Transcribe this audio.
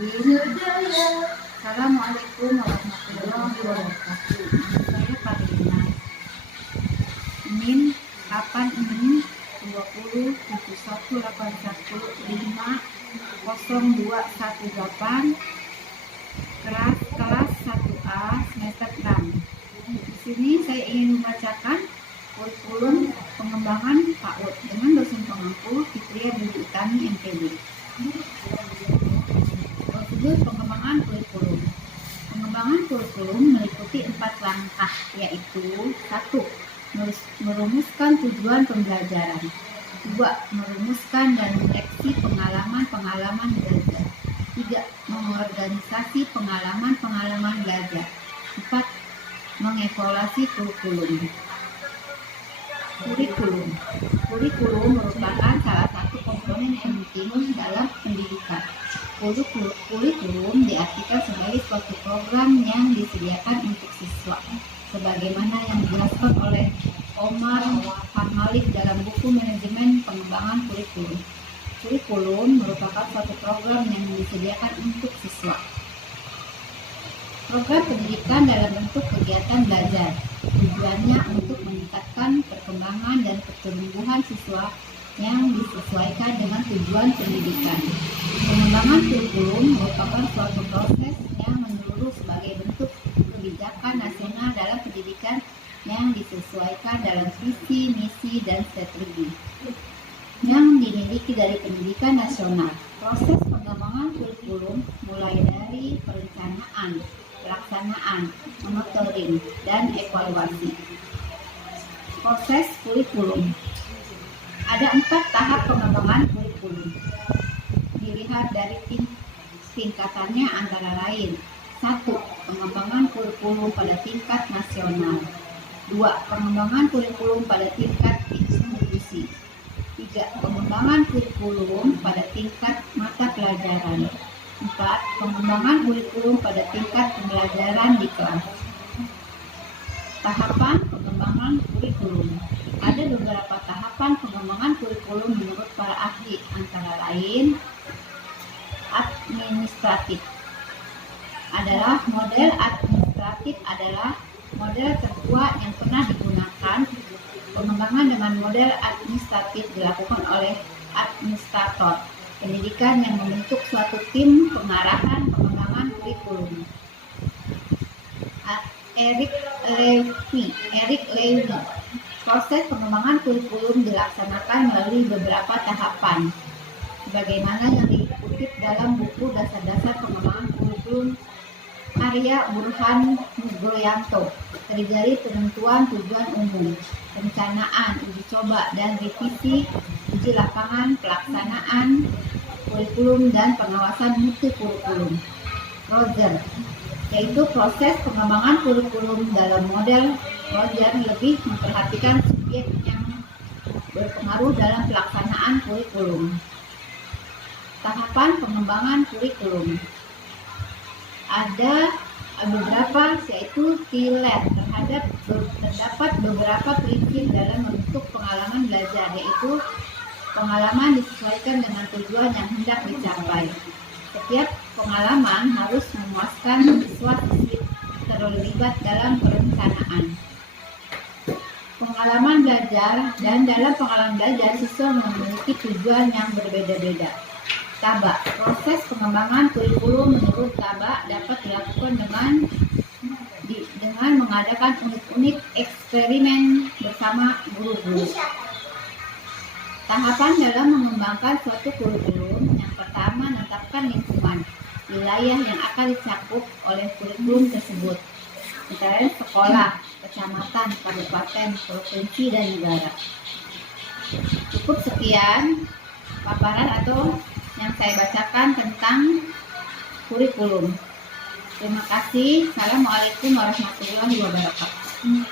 Bismillahirrahmanirrahim. Assalamualaikum warahmatullahi wabarakatuh. Saya Karina. NIM 867181502118 kelas 1A semester 6. Di sini saya ingin membacakan kurikulum pengembangan PAUD dengan dosen pengampu Fitria Binti Utami MPD. Prosedur pengembangan kurikulum. Pengembangan kurikulum meliputi 4 langkah, yaitu 1. Merumuskan tujuan pembelajaran. 2. Merumuskan dan menyeleksi pengalaman-pengalaman belajar. 3. Mengorganisasi pengalaman-pengalaman belajar. 4. Mengevaluasi kurikulum. Kurikulum merupakan salah satu komponen yang penting dalam pendidikan. Kurikulum diartikan sebagai suatu program yang disediakan untuk siswa, sebagaimana yang dijelaskan oleh Omar Al-Malik dalam buku Manajemen Pengembangan Kurikulum. Kurikulum merupakan suatu program yang disediakan untuk siswa. Program pendidikan dalam bentuk kegiatan belajar, tujuannya untuk meningkatkan perkembangan dan pertumbuhan siswa yang disesuaikan dengan tujuan pendidikan. Pengembangan kurikulum merupakan suatu proses yang menyeluruh sebagai bentuk kebijakan nasional dalam pendidikan yang disesuaikan dalam visi, misi, dan strategi yang dimiliki dari pendidikan nasional. Proses pengembangan kurikulum mulai dari perencanaan, pelaksanaan, monitoring, dan evaluasi. Proses kurikulum. Ada 4 tahap pengembangan kurikulum. Dilihat dari tingkatannya antara lain. 1. Pengembangan kurikulum pada tingkat nasional. 2. Pengembangan kurikulum pada tingkat institusi. 3. Pengembangan kurikulum pada tingkat mata pelajaran. 4. Pengembangan kurikulum pada tingkat pembelajaran di kelas. Tahapan pengembangan kurikulum. Ada beberapa tahapan pengembangan kurikulum menurut para ahli, antara lain administratif. Model administratif adalah model terkuat yang pernah digunakan. Pengembangan dengan model administratif dilakukan oleh administrator pendidikan yang membentuk suatu tim pengarahan pengembangan kurikulum. Eric Levy. Proses pengembangan kurikulum dilaksanakan melalui beberapa tahapan, sebagaimana yang dikutip dalam buku Dasar-Dasar Pengembangan Kurikulum karya Burhan Nugroyanto. Terdiri dari penentuan tujuan umum, perencanaan, uji coba, dan revisi, uji lapangan, pelaksanaan kurikulum, dan pengawasan mutu kurikulum. Roger, yaitu proses pengembangan kurikulum dalam model Roger lebih memperhatikan subjek yang berpengaruh dalam pelaksanaan kurikulum. Tahapan pengembangan kurikulum. Ada beberapa, yaitu TILET. Terdapat beberapa prinsip dalam bentuk pengalaman belajar, yaitu pengalaman disesuaikan dengan tujuan yang hendak dicapai. Setiap pengalaman harus memuaskan siswa-siswi terlibat dalam perencanaan pengalaman belajar, dan dalam pengalaman belajar siswa memiliki tujuan yang berbeda-beda. TABA. Proses pengembangan kurikulum menurut TABA dapat dilakukan dengan mengadakan unit-unit eksperimen bersama guru-guru. Tahapan dalam mengembangkan suatu kurikulum. Yang pertama, menetapkan lingkungan wilayah yang akan dicakup oleh kurikulum tersebut, antara lain sekolah, kecamatan, kabupaten, provinsi, dan negara. Cukup sekian paparan atau yang saya bacakan tentang kurikulum. Terima kasih. Assalamualaikum warahmatullahi wabarakatuh.